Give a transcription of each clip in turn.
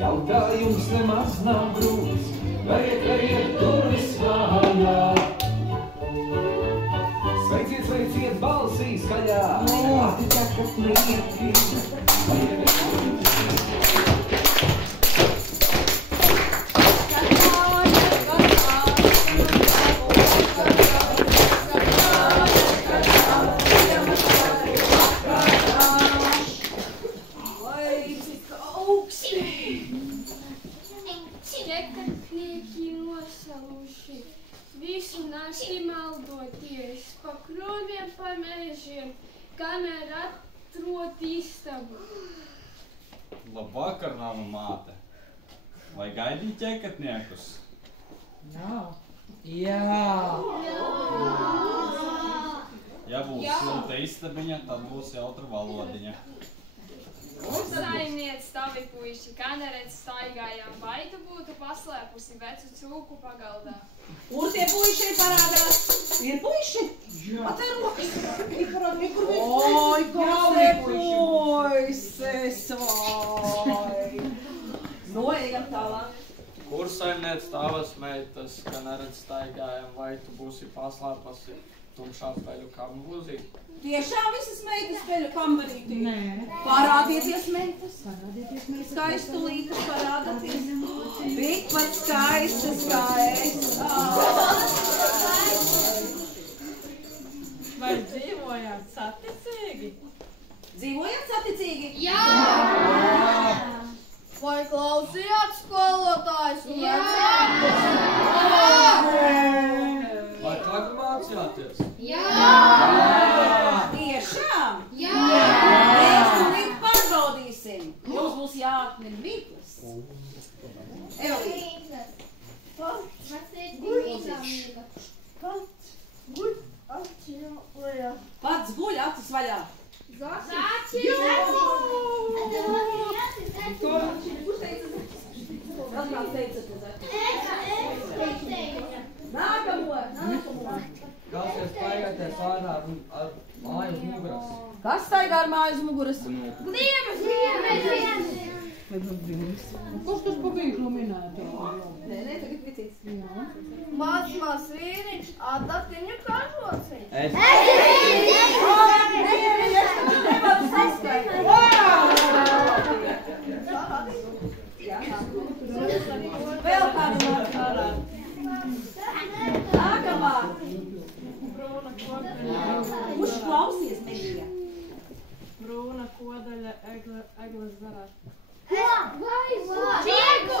Jautājums nemaz nav grūts, vajag durvis mājā. Sveiciet, sveiciet, balsī skaļā! Lādi ķekatnieki! Visu nakti maldoties, pa krūmiem, pa mežiem, kamēr atrod istabu. Labvakar, nama māte. Vai gaidīja ķekatniekus? Nav. Jā. Ja būs silta istabiņa, tad būs jautra valodiņa. Saimniec, tavi puiši, kā neredz staigājām, vai tu būtu paslēpusi vecu cūku pagaldā? Kur tie puiši ir parādās? Ir puiši? Atver rokas. Oi, kādi puises, vai. Noejam tālāk. Kur saimniec tavas meitas, kā neredz staigājām, vai tu būsi paslēpusi tumšā peļu kambūzī? Tiešām visas meitas peļu kambarītī? Nē. Parādieties, meitas. Skaistulītes parādāties. Tikpat skaistas kā es. Vai dzīvojāt saticīgi? Dzīvojāt saticīgi? Jā! Vai klausījāt skolotājs? Jā! Vai tagad mācījāties? Jā! Tiešām? Jā! Mēs tūlīt pārbaudīsim. Jums būs jāatmin mirklis. Evelīna. Pats guļ, acis vaļā. Zaķi! Kāds teica, Nākamo. Kas ir staigāties ārā ar māju uz muguras? Kas staigā ar māju uz muguras? Gliemas! Kurš tas pa bīglu minētā? Nē, tagad vicīts. Mazs vīriņš, atdatiņu kažociņš. Es. Nevaru saskaitīt. Vēl kādu vārdu ārā. Nākamā. Kurš klausies, Medija? Brūna kodaļa eglas zarā. Čieku!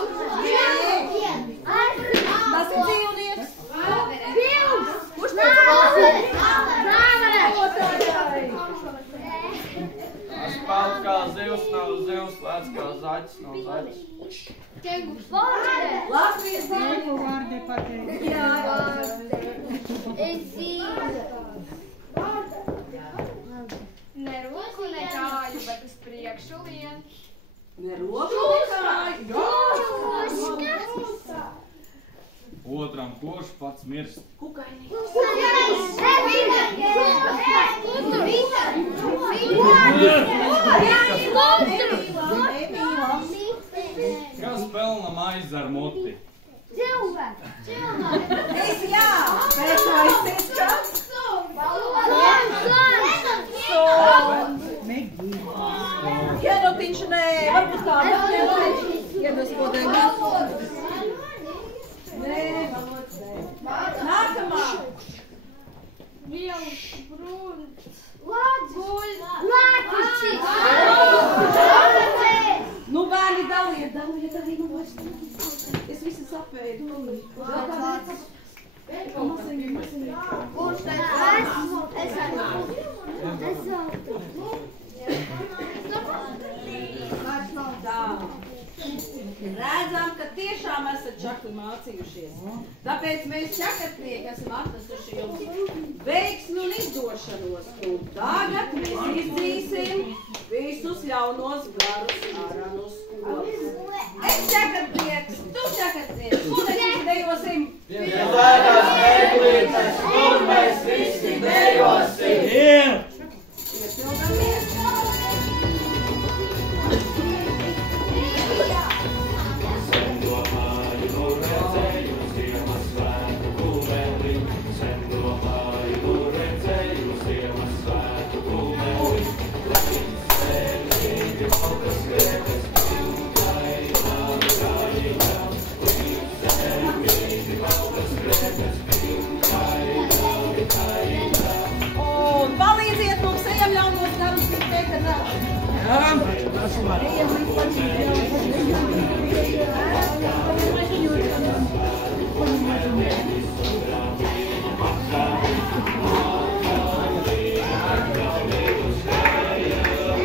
Tas ir dzīvnieks. Kurš teica valsts? Es peld kā zivs, nav zivs, lēc kā zaķis, nav zaķis. Latvijas Laiku vārdi pateikt. Jā. Ne roku, ne kāju, bet uz priekšu lien. Ne roku, ne kāju. Otram koš pats mirst. Kukaini. Kas pelna maizi ar muti? Es jā, bet tu aizties kas? Iedotiņš nē, varbūt kāda. Iedos kodeņu. Nē, nākamā. Liels bruns. Guļ. Nu, bērni, daliet, nu vairs. Es visu sapēju. Vēl kādā? Kurš teica? Es Tā. Redzam, ka tiešām esat čakli mācījušies. Tāpēc mēs čakatnieki esam atnesuši jums veiksmi un izdošanos. Un tagad mēs izdzīsim visus ļaunos garus ārā no skolas. Es čakatnieks, tu čakatnieks. Ko mēs izdejosim? Pie Ejam līdz pat